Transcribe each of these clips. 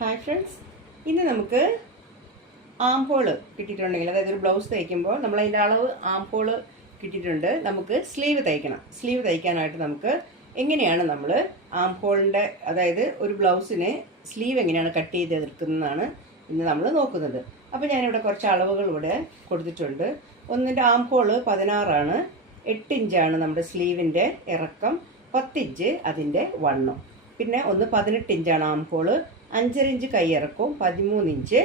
Hi friends, ഇന്ന് നമുക്ക് ആം hall കിട്ടിയിട്ടുണ്ടെങ്കിൽ, അതായത് ഒരു ബ്ലൗസ് തയ്ക്കുമ്പോൾ നമ്മൾ അതിൻ്റെ അളവ് ആം ഹോള് കിട്ടിയിട്ടുണ്ട്. നമുക്ക് സ്ലീവ് തയ്ക്കണം. സ്ലീവ് തയ്ക്കാനായിട്ട് നമുക്ക് എങ്ങനെയാണ് നമ്മൾ ആം ഹോളിൻ്റെ, അതായത് ഒരു ബ്ലൗസിന് സ്ലീവ് എങ്ങനെയാണ് കട്ട് ചെയ്ത് എടുക്കുന്നതാണ് ഇന്ന് നമ്മൾ നോക്കുന്നത്. അപ്പോൾ ഞാനിവിടെ കുറച്ച് അളവുകൾ ഇവിടെ കൊടുത്തിട്ടുണ്ട്. ഒന്നിൻ്റെ ആം ഹോള് 16 8 ഇഞ്ചാണ് നമ്മുടെ സ്ലീവിൻ്റെ ഇറക്കം, 10 ഇഞ്ച് അതിൻ്റെ വണ്ണം. പിന്നെ ഒന്ന് 18 ഇഞ്ചാണ് ആം ഹോള്, 5.5 ഇഞ്ച് കൈയിറക്കവും 13 ഇഞ്ച്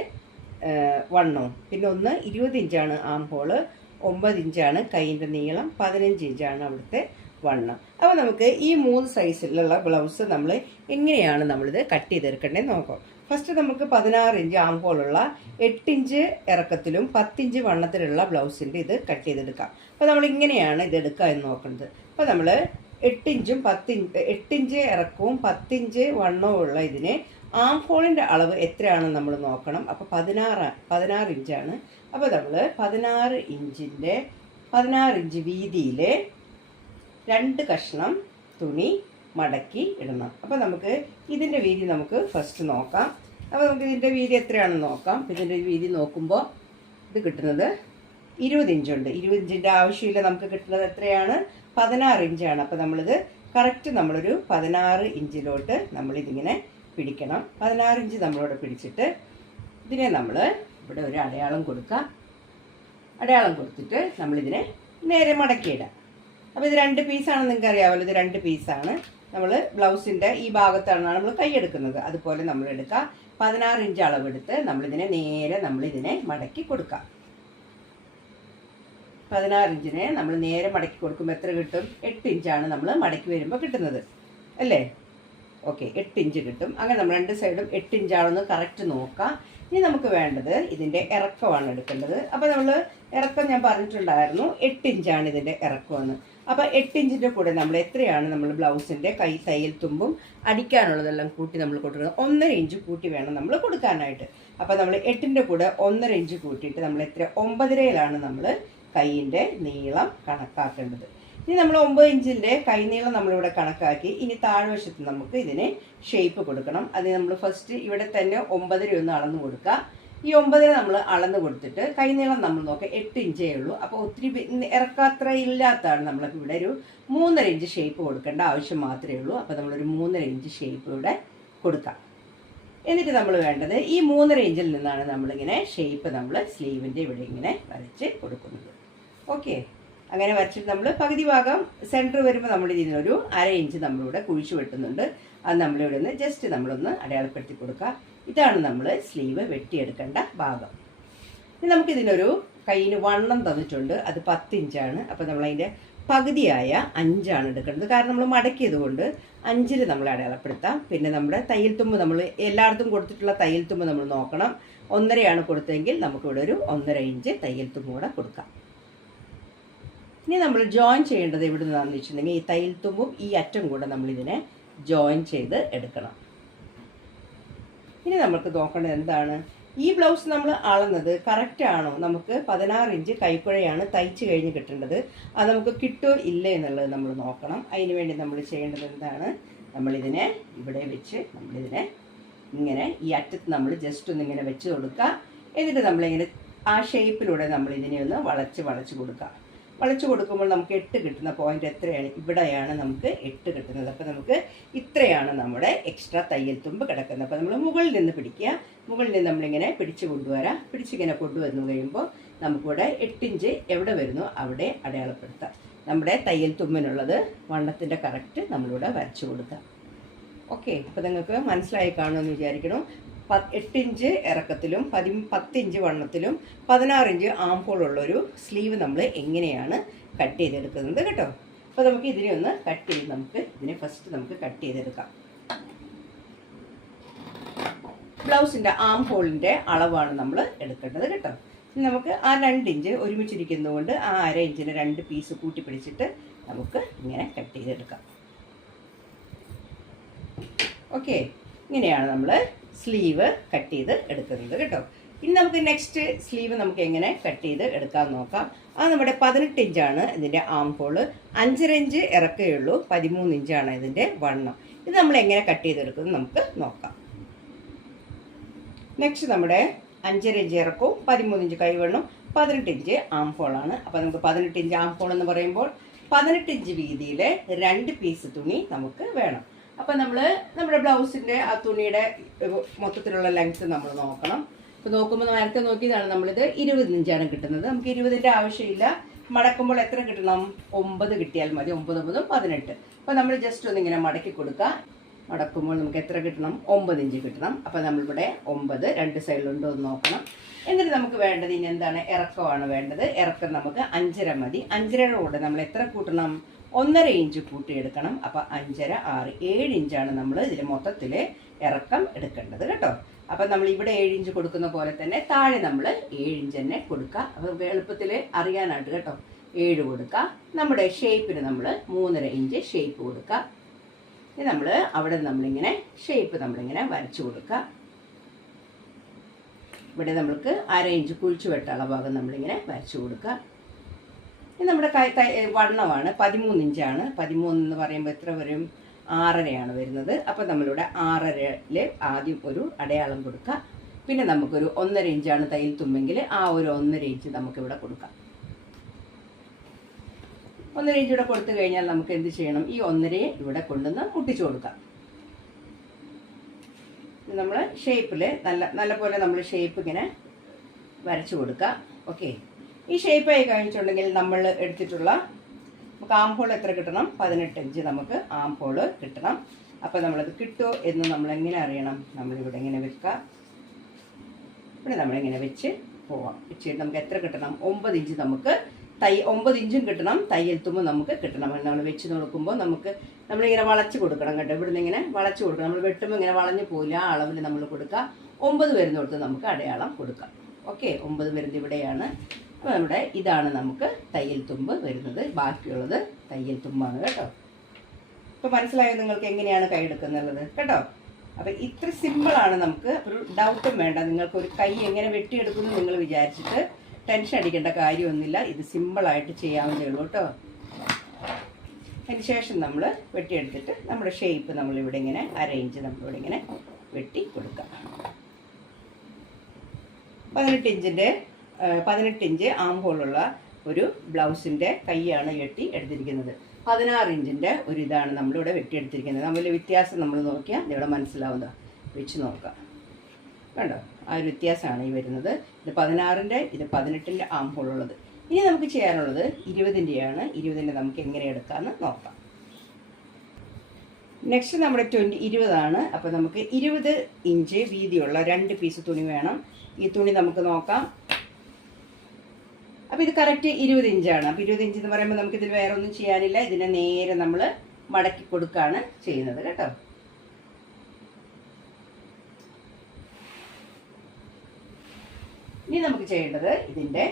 വണ്ണവും. പിന്നെ ഒന്ന് 20 ഇഞ്ചാണ് ആം ഹോള്, 9 ഇഞ്ചാണ് കൈയിൻ്റെ നീളം, 15 ഇഞ്ചാണ് അവിടുത്തെ വണ്ണം. അപ്പോൾ നമുക്ക് ഈ 3 സൈസിലുള്ള ബ്ലൗസ് നമ്മൾ എങ്ങനെയാണ് നമ്മളിത് കട്ട് ചെയ്തെടുക്കേണ്ടതെന്ന് നോക്കാം. ഫസ്റ്റ് നമുക്ക് 16 ഇഞ്ച് ആം ഹോളുള്ള 8 ഇഞ്ച് ഇറക്കത്തിലും 10 ഇഞ്ച് വണ്ണത്തിലുള്ള ബ്ലൗസിൻ്റെ ഇത് കട്ട് ചെയ്തെടുക്കാം. അപ്പോൾ നമ്മൾ ഇങ്ങനെയാണ് ഇത് എടുക്കുക എന്ന് നോക്കുന്നത്. അപ്പോൾ നമ്മൾ 8 ഇഞ്ച് ഇറക്കവും 10 ഇഞ്ച് വണ്ണവും ഉള്ള ഇതിന് ആം ഹോളിൻ്റെ അളവ് എത്രയാണെന്ന് നമ്മൾ നോക്കണം. അപ്പോൾ 16 ഇഞ്ചാണ്. അപ്പോൾ നമ്മൾ 16 ഇഞ്ച് വീതിയിൽ 2 കഷ്ണം തുണി മടക്കി ഇടണം. അപ്പോൾ നമുക്ക് ഇതിൻ്റെ വീതി നമുക്ക് ഫസ്റ്റ് നോക്കാം. അപ്പോൾ നമുക്ക് ഇതിൻ്റെ വീതി എത്രയാണെന്ന് നോക്കാം. ഇതിൻ്റെ വീതി നോക്കുമ്പോൾ ഇത് കിട്ടുന്നത് 20 ഇഞ്ചുണ്ട്. 20 ഇഞ്ചിൻ്റെ ആവശ്യമില്ല, നമുക്ക് കിട്ടുന്നത് എത്രയാണ്? 16 ഇഞ്ചാണ്. അപ്പോൾ നമ്മളിത് കറക്റ്റ് നമ്മളൊരു 16 ഇഞ്ചിലോട്ട് നമ്മളിതിങ്ങനെ പിടിക്കണം. 16 ഇഞ്ച് നമ്മളിവിടെ പിടിച്ചിട്ട് ഇതിനെ നമ്മൾ ഇവിടെ ഒരു അടയാളം കൊടുക്കുക. അടയാളം കൊടുത്തിട്ട് നമ്മളിതിനെ നേരെ മടക്കിയിടാം. അപ്പോൾ ഇത് 2 പീസാണെന്ന് നിങ്ങൾക്ക് അറിയാമല്ലോ. ഇത് 2 പീസാണ്. നമ്മൾ ബ്ലൗസിൻ്റെ ഈ ഭാഗത്താണ് നമ്മൾ കൈയെടുക്കുന്നത്. അതുപോലെ നമ്മൾ എടുക്കുക. 16 ഇഞ്ച് അളവെടുത്ത് നമ്മളിതിനെ നേരെ നമ്മളിതിനെ മടക്കി കൊടുക്കാം. 16 ഇഞ്ചിനെ നമ്മൾ നേരെ മടക്കി കൊടുക്കുമ്പോൾ എത്ര കിട്ടും? 8 ഇഞ്ചാണ് നമ്മൾ മടക്കി വരുമ്പോൾ കിട്ടുന്നത് അല്ലേ? ഓക്കെ, 8 ഇഞ്ച് കിട്ടും. അങ്ങനെ നമ്മൾ 2 സൈഡും 8 ഇഞ്ചാണെന്ന് കറക്റ്റ് നോക്കാം. ഇനി നമുക്ക് വേണ്ടത് ഇതിൻ്റെ ഇറക്കമാണ് എടുക്കേണ്ടത്. അപ്പോൾ നമ്മൾ ഇറക്കം ഞാൻ പറഞ്ഞിട്ടുണ്ടായിരുന്നു, 8 ഇഞ്ചാണ് ഇതിൻ്റെ ഇറക്കമെന്ന്. അപ്പോൾ 8 ഇഞ്ചിൻ്റെ കൂടെ നമ്മൾ എത്രയാണ് നമ്മൾ ബ്ലൗസിൻ്റെ കൈ തയ്യൽ തുമ്പും അടിക്കാനുള്ളതെല്ലാം കൂട്ടി നമ്മൾ കൊടുക്കുന്നത് 1.5 ഇഞ്ച് കൂട്ടി വേണം നമ്മൾ കൊടുക്കാനായിട്ട്. അപ്പോൾ നമ്മൾ 8ൻ്റെ കൂടെ 1.5 ഇഞ്ച് കൂട്ടിയിട്ട് നമ്മൾ എത്ര 9.5 നമ്മൾ കൈയിൻ്റെ നീളം കണക്കാക്കേണ്ടത്. ഇനി നമ്മൾ 9 ഇഞ്ചിൻ്റെ കൈനീളം നമ്മളിവിടെ കണക്കാക്കി. ഇനി താഴ്വശത്ത് നമുക്ക് ഇതിന് ഷേപ്പ് കൊടുക്കണം. അത് നമ്മൾ ഫസ്റ്റ് ഇവിടെ തന്നെ 9.5 ഒന്ന് അളന്ന് കൊടുക്കുക. ഈ 9 നമ്മൾ അളന്ന് കൊടുത്തിട്ട് കൈനീളം നമ്മൾ നോക്കുക 8 ഇഞ്ചേ ഉള്ളൂ. അപ്പോൾ ഒത്തിരി ഇറക്കാത്ര ഇല്ലാത്തതാണ്. നമ്മൾക്ക് ഇവിടെ ഒരു 3.5 ഇഞ്ച് ഷേപ്പ് കൊടുക്കേണ്ട ആവശ്യം മാത്രമേ ഉള്ളൂ. അപ്പോൾ നമ്മളൊരു 3.5 ഇഞ്ച് ഷേപ്പ് ഇവിടെ കൊടുക്കാം. എന്നിട്ട് നമ്മൾ വേണ്ടത് ഈ 3.5 ഇഞ്ചിൽ നിന്നാണ് നമ്മളിങ്ങനെ ഷേപ്പ് നമ്മൾ സ്ലീവിൻ്റെ ഇവിടെ ഇങ്ങനെ വരച്ച് കൊടുക്കുന്നത്. ഓക്കെ, അങ്ങനെ വരച്ചിട്ട് നമ്മൾ പകുതി ഭാഗം സെൻറ്റർ വരുമ്പോൾ നമ്മൾ ഇതിനൊരു 1/2 ഇഞ്ച് നമ്മളിവിടെ കുഴിച്ചു വെട്ടുന്നുണ്ട്. അത് നമ്മളിവിടെ നിന്ന് ജസ്റ്റ് നമ്മളൊന്ന് അടയാളപ്പെടുത്തി കൊടുക്കുക. ഇതാണ് നമ്മൾ സ്ലീവ് വെട്ടിയെടുക്കേണ്ട ഭാഗം. ഇനി നമുക്കിതിനൊരു കയ്യിന് വണ്ണം തന്നിട്ടുണ്ട്, അത് 10 ഇഞ്ചാണ്. അപ്പോൾ നമ്മളതിൻ്റെ പകുതിയായ 5 എടുക്കേണ്ടത്. കാരണം നമ്മൾ മടക്കിയത് കൊണ്ട് 5 നമ്മൾ അടയാളപ്പെടുത്താം. പിന്നെ നമ്മുടെ തയ്യൽ തുമ്പ് നമ്മൾ എല്ലായിടത്തും കൊടുത്തിട്ടുള്ള തയ്യൽ തുമ്പ് നമ്മൾ നോക്കണം. 1.5 കൊടുത്തെങ്കിൽ നമുക്കിവിടെ ഒരു 1.5 ഇഞ്ച് തയ്യൽ തുമ്പ് കൂടെ കൊടുക്കാം. ഇനി നമ്മൾ ജോയിൻ ചെയ്യേണ്ടത് എവിടെ നിന്നാണെന്ന് വെച്ചിട്ടുണ്ടെങ്കിൽ ഈ തയ്യൽ തുമ്പും ഈ അറ്റം കൂടെ നമ്മളിതിനെ ജോയിൻ ചെയ്ത് എടുക്കണം. ഇനി നമുക്ക് നോക്കേണ്ടത് എന്താണ്? ഈ ബ്ലൗസ് നമ്മൾ അളന്നത് കറക്റ്റ് ആണോ? നമുക്ക് 16 ഇഞ്ച് കൈക്കുഴയാണ് തയ്ച്ച് കഴിഞ്ഞ് കിട്ടേണ്ടത്. അത് നമുക്ക് കിട്ടുമോ ഇല്ലേ എന്നുള്ളത് നമ്മൾ നോക്കണം. അതിന് വേണ്ടി നമ്മൾ ചെയ്യേണ്ടത് എന്താണ്? നമ്മളിതിനെ ഇവിടെ വെച്ച് നമ്മളിതിനെ ഇങ്ങനെ ഈ അറ്റത്ത് നമ്മൾ ജസ്റ്റ് ഒന്നിങ്ങനെ വെച്ച് കൊടുക്കുക. എന്നിട്ട് നമ്മളിങ്ങനെ ആ ഷേപ്പിലൂടെ നമ്മളിതിനെ ഒന്ന് വളച്ച് കൊടുക്കുക. വളച്ചു കൊടുക്കുമ്പോൾ നമുക്ക് 8 കിട്ടുന്ന പോയിന്റ് എത്രയാണ്? ഇവിടെയാണ് നമുക്ക് 8 കിട്ടുന്നത്. അപ്പോൾ നമുക്ക് ഇത്രയാണ് നമ്മുടെ എക്സ്ട്രാ തയ്യൽ തുമ്പ് കിടക്കുന്നത്. അപ്പോൾ നമ്മൾ മുകളിൽ നിന്ന് പിടിക്കുക. മുകളിൽ നിന്ന് നമ്മളിങ്ങനെ പിടിച്ചിങ്ങനെ കൊണ്ടുവന്നു കഴിയുമ്പോൾ നമുക്കിവിടെ 8 ഇഞ്ച് എവിടെ വരുന്നു അവിടെ അടയാളപ്പെടുത്താം. നമ്മുടെ തയ്യൽ തുമ്പിനുള്ളത് വണ്ണത്തിൻ്റെ കറക്റ്റ് നമ്മളിവിടെ വരച്ചു കൊടുക്കാം. ഓക്കെ, അപ്പോൾ നിങ്ങൾക്ക് മനസ്സിലായി കാണുമെന്ന് വിചാരിക്കണം. 8 ഇഞ്ച് ഇറക്കത്തിലും 10 ഇഞ്ച് വണ്ണത്തിലും 16 ഇഞ്ച് ആം ഹോളുള്ളൊരു സ്ലീവ് നമ്മൾ എങ്ങനെയാണ് കട്ട് ചെയ്തെടുക്കുന്നത് കേട്ടോ. അപ്പോൾ നമുക്ക് ഇതിനെ ഒന്ന് കട്ട് ചെയ്ത് ഇതിനെ ഫസ്റ്റ് നമുക്ക് കട്ട് ചെയ്തെടുക്കാം. ബ്ലൗസിൻ്റെ ആം ഹോളിൻ്റെ അളവാണ് നമ്മൾ എടുക്കേണ്ടത് കേട്ടോ. ഇനി നമുക്ക് ആ 2 ഇഞ്ച് ഒരുമിച്ചിരിക്കുന്നതുകൊണ്ട് ആ 1/2 ഇഞ്ചിന് 2 പീസ് കൂട്ടി പിടിച്ചിട്ട് നമുക്ക് ഇങ്ങനെ കട്ട് ചെയ്തെടുക്കാം. ഓക്കെ, ഇങ്ങനെയാണ് നമ്മൾ സ്ലീവ് കട്ട് ചെയ്ത് എടുക്കുന്നത് കേട്ടോ. ഇനി നമുക്ക് നെക്സ്റ്റ് സ്ലീവ് നമുക്ക് എങ്ങനെ കട്ട് ചെയ്ത് എടുക്കാൻ നോക്കാം. അത് നമ്മുടെ 18 ഇഞ്ചാണ് ഇതിൻ്റെ ആം ഹോള്, 5.5 ഇഞ്ച് ഇറക്കേ ഉള്ളൂ, 13 ഇഞ്ചാണ് ഇതിൻ്റെ വണ്ണം. ഇത് നമ്മൾ എങ്ങനെ കട്ട് ചെയ്തെടുക്കുന്നത് നമുക്ക് നോക്കാം. നെക്സ്റ്റ് നമ്മുടെ 5.5 ഇഞ്ച് ഇറക്കവും 13 ഇഞ്ച് കൈവണ്ണും 18 ഇഞ്ച് ആം ഹോളാണ്. അപ്പോൾ നമുക്ക് 18 ഇഞ്ച് ആം ഹോൾ എന്ന് പറയുമ്പോൾ 18 ഇഞ്ച് വീതിയിൽ 2 പീസ് തുണി നമുക്ക് വേണം. അപ്പം നമ്മുടെ ബ്ലൗസിൻ്റെ ആ തുണിയുടെ മൊത്തത്തിലുള്ള ലെങ്ത്ത് നമ്മൾ നോക്കണം. അപ്പോൾ നോക്കുമ്പോൾ നേരത്തെ നോക്കിയതാണ് നമ്മളിത് 20 ഇഞ്ചാണ് കിട്ടുന്നത്. നമുക്ക് 20ൻ്റെ ആവശ്യമില്ല. മടക്കുമ്പോൾ എത്ര കിട്ടണം? 9 കിട്ടിയാൽ മതി. 9 9 18. അപ്പോൾ നമ്മൾ ജസ്റ്റ് ഒന്നിങ്ങനെ മടക്കി കൊടുക്കുക. മടക്കുമ്പോൾ നമുക്ക് എത്ര കിട്ടണം? 9 ഇഞ്ച് കിട്ടണം. അപ്പോൾ നമ്മളിവിടെ 9 രണ്ട് സൈഡിലുണ്ടോ എന്ന് നോക്കണം. എന്നിട്ട് നമുക്ക് വേണ്ടത് ഇനി എന്താണ്? ഇറക്കമാണ് വേണ്ടത്. ഇറക്കം നമുക്ക് 5.5 മതി. 5.5 കൂടെ നമ്മൾ എത്ര കൂട്ടണം? 1.5 ഇഞ്ച് കൂട്ടിയെടുക്കണം. അപ്പോൾ 5.5 6 7 ഇഞ്ചാണ് നമ്മൾ ഇതിൽ മൊത്തത്തിൽ ഇറക്കം എടുക്കേണ്ടത് കേട്ടോ. അപ്പം നമ്മൾ ഇവിടെ 7 ഇഞ്ച് കൊടുക്കുന്ന പോലെ തന്നെ താഴെ നമ്മൾ 7 ഇഞ്ച് തന്നെ കൊടുക്കുക. അപ്പോൾ എളുപ്പത്തിൽ അറിയാനായിട്ട് കേട്ടോ 7 കൊടുക്കുക. നമ്മുടെ ഷേപ്പിന് നമ്മൾ 3.5 ഇഞ്ച് ഷേപ്പ് കൊടുക്കുക. ഇനി നമ്മൾ അവിടെ നമ്മളിങ്ങനെ ഷേപ്പ് നമ്മളിങ്ങനെ വരച്ചു കൊടുക്കുക. ഇവിടെ നമ്മൾക്ക് 1/2 ഇഞ്ച് കുഴിച്ചു വെട്ടാനുള്ള ഭാഗം നമ്മളിങ്ങനെ വരച്ചു കൊടുക്കുക. ഇത് നമ്മുടെ വണ്ണമാണ് 13 ഇഞ്ചാണ്. 13 എന്ന് പറയുമ്പോൾ എത്ര വരും? 6.5 വരുന്നത്. അപ്പോൾ നമ്മളിവിടെ 6.5 ആദ്യം ഒരു അടയാളം കൊടുക്കുക. പിന്നെ നമുക്കൊരു 1.5 ഇഞ്ചാണ് തയ്യൽ തുമ്പെങ്കിൽ ആ ഒരു 1.5 ഇഞ്ച് നമുക്കിവിടെ കൊടുക്കാം. 1.5 ഇഞ്ച് ഇവിടെ കൊടുത്തു കഴിഞ്ഞാൽ നമുക്ക് എന്ത് ചെയ്യണം? ഈ 1.5 ഇവിടെ കൊണ്ടുവന്ന് മുട്ടിച്ചു കൊടുക്കാം. നമ്മൾ ഷേപ്പിൽ നല്ല പോലെ നമ്മൾ ഷേപ്പ് ഇങ്ങനെ വരച്ചു കൊടുക്കുക. ഓക്കെ, ഈ ഷേപ്പായി കഴിഞ്ഞിട്ടുണ്ടെങ്കിൽ നമ്മൾ എടുത്തിട്ടുള്ള നമുക്ക് ആം ഹോൾ എത്ര കിട്ടണം? 18 ഇഞ്ച് നമുക്ക് ആം ഹോൾ കിട്ടണം. അപ്പോൾ നമ്മളത് കിട്ടുമോ എന്ന് നമ്മളെങ്ങനെ അറിയണം? നമ്മളിവിടെ ഇങ്ങനെ വെക്കുക. ഇവിടെ നമ്മളിങ്ങനെ വെച്ച് പോവാം. വെച്ചിട്ട് നമുക്ക് എത്ര കിട്ടണം? 9 ഇഞ്ച് നമുക്ക് 9 ഇഞ്ചും കിട്ടണം. തയ്യൽ തുമ്പ് നമുക്ക് കിട്ടണം. നമ്മൾ വെച്ച് നോക്കുമ്പോൾ നമ്മളിങ്ങനെ വളച്ച് കൊടുക്കണം കേട്ടോ. ഇവിടുന്ന് ഇങ്ങനെ വളച്ച് കൊടുക്കണം. നമ്മൾ വെട്ടുമ്പോൾ ഇങ്ങനെ വളഞ്ഞു പോയില്ല. ആ അളവിൽ നമ്മൾ കൊടുക്കുക. 9 വരുന്നിടത്ത് നമുക്ക് അടയാളം കൊടുക്കാം. ഓക്കെ, 9 വരുന്നത് ഇവിടെയാണ്. അപ്പോൾ നമ്മുടെ ഇതാണ് നമുക്ക് തയ്യൽ തുമ്പ് വരുന്നത്. ബാക്കിയുള്ളത് തയ്യൽ തുമ്പാണ് കേട്ടോ. ഇപ്പോൾ മനസ്സിലായോ നിങ്ങൾക്ക് എങ്ങനെയാണ് കൈ എടുക്കുന്നുള്ളത് കേട്ടോ. അപ്പോൾ ഇത്ര സിമ്പിളാണ്. നമുക്ക് ഒരു ഡൗട്ടും വേണ്ട. നിങ്ങൾക്കൊരു കൈ എങ്ങനെ വെട്ടിയെടുക്കുന്നു നിങ്ങൾ വിചാരിച്ചിട്ട് ടെൻഷൻ അടിക്കേണ്ട കാര്യമൊന്നുമില്ല. ഇത് സിമ്പിളായിട്ട് ചെയ്യാവുന്നതേ ഉള്ളൂ കേട്ടോ. അതിന് ശേഷം നമ്മൾ വെട്ടിയെടുത്തിട്ട് നമ്മുടെ ഷേപ്പ് നമ്മളിവിടെ ഇങ്ങനെ 1/2 ഇഞ്ച് നമ്മളിവിടെ ഇങ്ങനെ വെട്ടി കൊടുക്കുക. 18 ഇഞ്ച് ആം ഹോളുള്ള ഒരു ബ്ലൗസിൻ്റെ കൈയാണ് വെട്ടി എടുത്തിരിക്കുന്നത്. 16 ഇഞ്ചിൻ്റെ ഒരു ഇതാണ് നമ്മളിവിടെ വെട്ടിയെടുത്തിരിക്കുന്നത്. നമ്മൾ വ്യത്യാസം നമ്മൾ നോക്കിയാൽ ഇവിടെ മനസ്സിലാവുന്നതാണ്. വെച്ച് നോക്കാം കണ്ടോ, ആ ഒരു വ്യത്യാസമാണ് ഈ വരുന്നത്. ഇത് 16ൻ്റെ ഇത് 18ൻ്റെ ആം ഹോളുള്ളത്. ഇനി നമുക്ക് ചെയ്യാനുള്ളത് 20ൻ്റെയാണ്. 20ൻ്റെ നമുക്ക് എങ്ങനെ എടുക്കാമെന്ന് നോക്കാം. നെക്സ്റ്റ് നമ്മുടെ 20 അപ്പോൾ നമുക്ക് 20 ഇഞ്ച് വീതിയുള്ള 2 പീസ് തുണി വേണം. ഈ തുണി നമുക്ക് നോക്കാം. അപ്പോൾ ഇത് കറക്റ്റ് 20 ഇഞ്ചാണ്. അപ്പോൾ 20 ഇഞ്ച് എന്ന് പറയുമ്പോൾ നമുക്കിതിൽ വേറെ ഒന്നും ചെയ്യാനില്ല. ഇതിനെ നേരെ നമ്മൾ മടക്കി കൊടുക്കുകയാണ് ചെയ്യുന്നത് കേട്ടോ. ഇനി നമുക്ക് ചെയ്യേണ്ടത് ഇതിൻ്റെ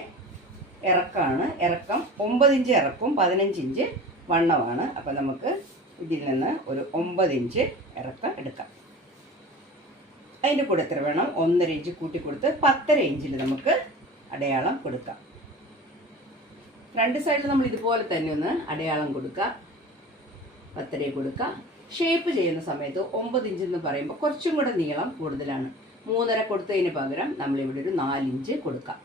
ഇറക്കമാണ്. ഇറക്കം 9 ഇഞ്ച് ഇറക്കും 15 ഇഞ്ച് വണ്ണമാണ്. അപ്പോൾ നമുക്ക് ഇതിൽ നിന്ന് ഒരു 9 ഇഞ്ച് ഇറക്കം എടുക്കാം. അതിൻ്റെ കൂടെ എത്ര വേണം? 1.5 ഇഞ്ച് കൂട്ടി കൊടുത്ത് 10.5 ഇഞ്ചിൽ നമുക്ക് അടയാളം കൊടുക്കാം. രണ്ട് സൈഡിൽ നമ്മൾ ഇതുപോലെ തന്നെ ഒന്ന് അടയാളം കൊടുക്കുക. 10.5 കൊടുക്കുക. ഷേപ്പ് ചെയ്യുന്ന സമയത്ത് 9 ഇഞ്ച് എന്ന് പറയുമ്പോൾ കുറച്ചും കൂടെ നീളം കൂടുതലാണ്. 3.5 കൊടുത്തതിന് പകരം നമ്മളിവിടെ ഒരു 4 ഇഞ്ച് കൊടുക്കാം.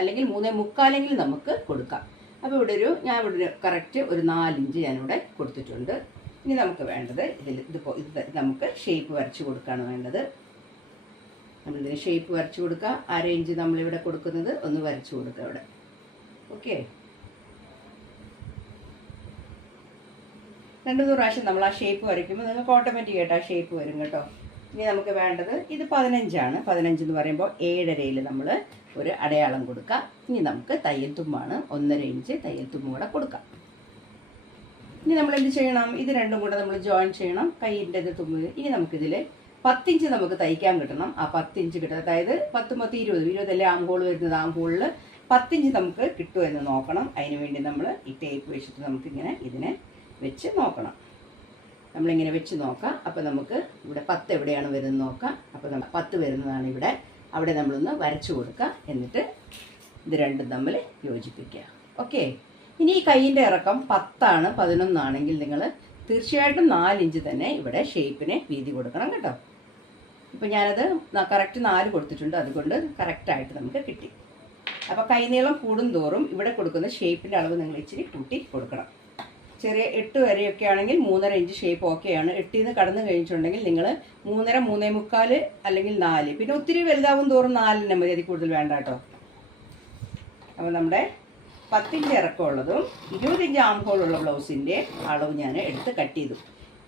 അല്ലെങ്കിൽ 3.25 നമുക്ക് കൊടുക്കാം. അപ്പോൾ ഞാൻ ഇവിടെ ഒരു കറക്റ്റ് ഒരു 4 ഇഞ്ച് ഞാനിവിടെ കൊടുത്തിട്ടുണ്ട്. ഇനി നമുക്ക് വേണ്ടത് ഇത് നമുക്ക് ഷേപ്പ് വരച്ച് കൊടുക്കുകയാണ് വേണ്ടത്. നമ്മളിതിന് ഷേപ്പ് വരച്ച് കൊടുക്കുക. 1/2 ഇഞ്ച് നമ്മളിവിടെ കൊടുക്കുന്നത് ഒന്ന് വരച്ച് കൊടുക്കുക ഇവിടെ. ഓക്കെ, 2-3 പ്രാവശ്യം നമ്മൾ ആ ഷേപ്പ് വരയ്ക്കുമ്പോൾ നിങ്ങൾക്ക് ഓട്ടോമാറ്റിക്കായിട്ട് ആ ഷേപ്പ് വരും കേട്ടോ. ഇനി നമുക്ക് വേണ്ടത് ഇത് 15 15 എന്ന് പറയുമ്പോൾ 7.5 നമ്മൾ ഒരു അടയാളം കൊടുക്കുക. ഇനി നമുക്ക് തയ്യൽ തുമ്പാണ്. 1.5 ഇഞ്ച് തയ്യൽ തുമ്പ് കൂടെ കൊടുക്കാം. ഇനി നമ്മൾ എന്ത് ചെയ്യണം? ഇത് രണ്ടും കൂടെ നമ്മൾ ജോയിൻ ചെയ്യണം. കൈയിൻ്റെ തുമ്പ്. ഇനി നമുക്കിതിൽ 10 ഇഞ്ച് നമുക്ക് തയ്ക്കാൻ കിട്ടണം. ആ 10 ഇഞ്ച് കിട്ടും. അതായത് 10 10 20 അല്ലേ ആം ഹോൾ വരുന്നത്. ആം ഹോളിൽ 10 ഇഞ്ച് നമുക്ക് കിട്ടുമോ എന്ന് നോക്കണം. അതിന് വേണ്ടി നമ്മൾ ഈ ടേപ്പ് വെച്ചിട്ട് നമുക്കിങ്ങനെ ഇതിനെ വെച്ച് നോക്കണം. നമ്മളിങ്ങനെ വെച്ച് നോക്കാം. അപ്പോൾ നമുക്ക് ഇവിടെ 10 എവിടെയാണ് വരുന്നത് നോക്കാം. അപ്പോൾ 10 വരുന്നതാണ് ഇവിടെ. അവിടെ നമ്മളൊന്ന് വരച്ചു കൊടുക്കുക. എന്നിട്ട് ഇത് രണ്ടും തമ്മിൽ യോജിപ്പിക്കുക. ഓക്കെ, ഇനി ഈ കൈയിൻ്റെ ഇറക്കം 10 11 നിങ്ങൾ തീർച്ചയായിട്ടും 4 ഇഞ്ച് തന്നെ ഇവിടെ ഷേപ്പിന് വീതി കൊടുക്കണം കേട്ടോ. ഇപ്പോൾ ഞാനത് കറക്റ്റ് 4 കൊടുത്തിട്ടുണ്ട്, അതുകൊണ്ട് കറക്റ്റായിട്ട് നമുക്ക് കിട്ടി. അപ്പോൾ കൈനീളം കൂടുന്തോറും ഇവിടെ കൊടുക്കുന്ന ഷേപ്പിൻ്റെ അളവ് നിങ്ങൾ ഇച്ചിരി കൂട്ടി കൊടുക്കണം. ചെറിയ 8 വരെയൊക്കെ ആണെങ്കിൽ 3.5 ഇഞ്ച് ഷേപ്പ് ഓക്കെയാണ്. 8 നിന്ന് കടന്നു കഴിഞ്ഞിട്ടുണ്ടെങ്കിൽ നിങ്ങൾ 3.5, 3.25 അല്ലെങ്കിൽ 4. പിന്നെ ഒത്തിരി വലുതാവും തോറും 4 മതി, അതിൽ കൂടുതൽ വേണ്ട കേട്ടോ. അപ്പോൾ നമ്മുടെ 10 ഇഞ്ച് ഇറക്കമുള്ളതും 20 ഇഞ്ച് ആം ഹോളുള്ള ബ്ലൗസിൻ്റെ അളവ് ഞാൻ എടുത്ത് കട്ട് ചെയ്തു.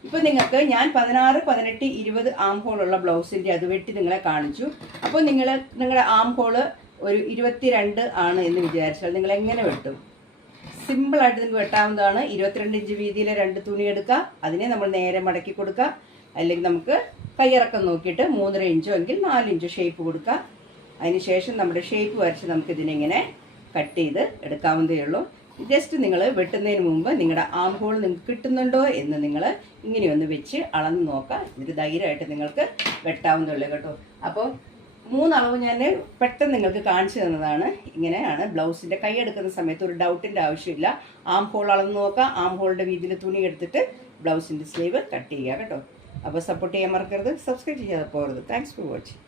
ഇപ്പോൾ നിങ്ങൾക്ക് ഞാൻ 16, 18, 20 ആം ഹോളുള്ള ബ്ലൗസിൻ്റെ അത് വെട്ടി നിങ്ങളെ കാണിച്ചു. അപ്പോൾ നിങ്ങളുടെ ആം ഹോള് ഒരു 22 ആണ് എന്ന് വിചാരിച്ചാൽ നിങ്ങൾ എങ്ങനെ വെട്ടും? സിമ്പിളായിട്ട് നിങ്ങൾക്ക് വെട്ടാവുന്നതാണ്. 22 ഇഞ്ച് വീതിയിലെ 2 തുണി എടുക്കുക, അതിനെ നമ്മൾ നേരെ മടക്കി കൊടുക്കുക. അല്ലെങ്കിൽ നമുക്ക് കൈയിറക്കം നോക്കിയിട്ട് 3.5 ഇഞ്ചോ എങ്കിൽ 4 ഇഞ്ചോ ഷേപ്പ് കൊടുക്കുക. അതിനുശേഷം നമ്മുടെ ഷേപ്പ് വരച്ച് നമുക്കിതിനിങ്ങനെ കട്ട് ചെയ്ത് എടുക്കാവുന്നതേ ഉള്ളൂ. ജസ്റ്റ് നിങ്ങൾ വെട്ടുന്നതിന് മുമ്പ് നിങ്ങളുടെ ആം ഹോൾ നിങ്ങൾക്ക് കിട്ടുന്നുണ്ടോ എന്ന് നിങ്ങൾ ഇങ്ങനെയൊന്ന് വെച്ച് അളന്ന് നോക്കുക. എന്നിട്ട് ധൈര്യമായിട്ട് നിങ്ങൾക്ക് വെട്ടാവുന്നതുള്ളൂ കേട്ടോ. അപ്പോൾ 3 അളവ് ഞാൻ പെട്ടെന്ന് നിങ്ങൾക്ക് കാണിച്ചു തന്നതാണ്. ഇങ്ങനെയാണ് ബ്ലൗസിൻ്റെ കൈ എടുക്കുന്ന സമയത്ത് ഒരു ഡൗട്ടിൻ്റെ ആവശ്യമില്ല. ആം ഹോൾ അളന്ന് നോക്കുക, ആം ഹോളിൻ്റെ വീതിയിൽ തുണി എടുത്തിട്ട് ബ്ലൗസിൻ്റെ സ്ലീവ് കട്ട് ചെയ്യുക കേട്ടോ. അപ്പോൾ സപ്പോർട്ട് ചെയ്യാൻ മറക്കരുത്, സബ്സ്ക്രൈബ് ചെയ്യാതെ പോകരുത്. Thanks for watching.